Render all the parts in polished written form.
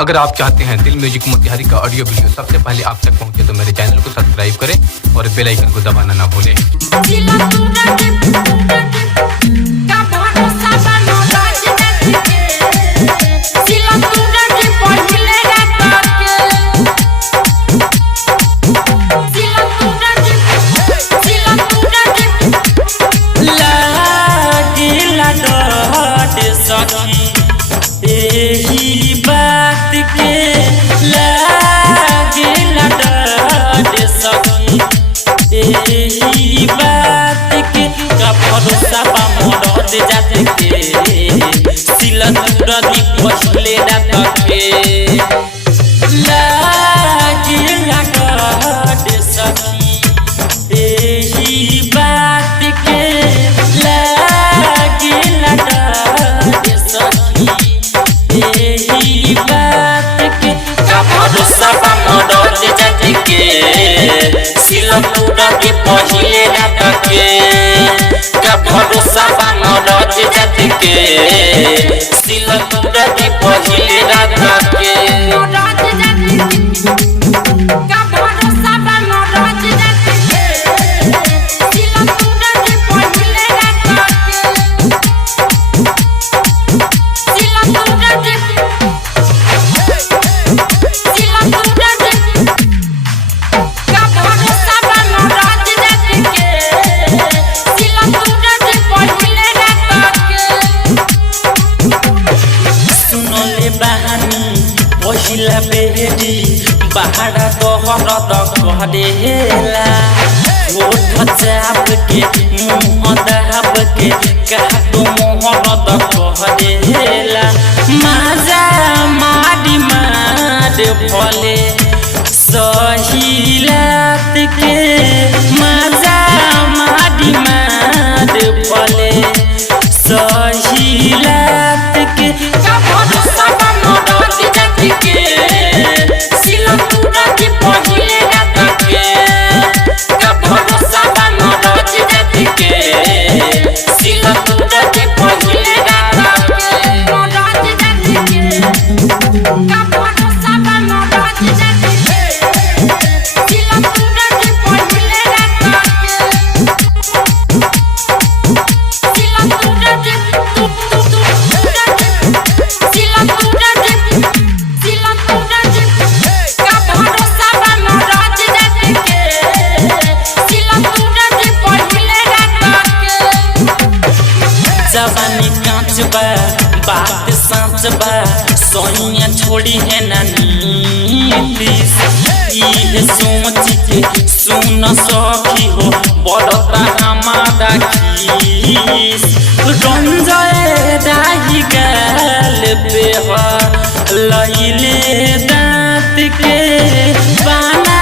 अगर आप चाहते हैं दिल म्यूजिक मोतिहारी का ऑडियो वीडियो सबसे पहले आप तक पहुंचे तो मेरे चैनल को सब्सक्राइब करें और बेल आइकन को दबाना ना भूलें। यही बात के लागे लड़ सकी, यही बात के का भरोसा बा मरद जात के सिलन रदी पछले रात के लागे लड़ सकी, यही बात के लागे लड़ सकी, यही बात के का भरोसा बा मरद जात के सिलन रदी पछले रात के का भरोसा बा मरद जात के सिलन रदी पछले रात के पहिला बेरी बाहरा तोहर करेला होठ चाप के मुँह दाब के काटो मोहर करेला माजा मारी मार भले सहिलात के माजा मारी मार भले सहिलात के का भरोसा बा मरद जात के सिलन रदी पछले रात के का भरोसा बा मरद जात के सिलन रदी पछले रात के मरद जात के का भरोसा बा मरद जात के सिलन रदी पछले रात के सिलन रदी जवानी कांच बा बात सांच बा सोनिया छोड़ी है नानी प्लीज ये सोच के सुन सखी हो बड़ता हमारा खीस रंजय दाही गाल पे हो लइले दांत के बाना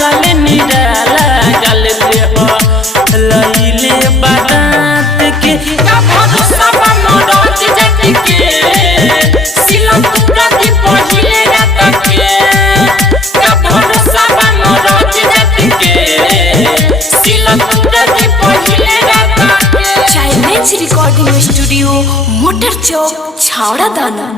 लले निराला गाल पे हो लइले बादांत के का भरोसा बा मरद जात के सिलन रदी पछले रात के का भरोसा बा मरद जात के सिलन रदी पछले रात के। चाइनीज रिकॉर्डिंग स्टूडियो मोटर चौक छावड़ा दाना।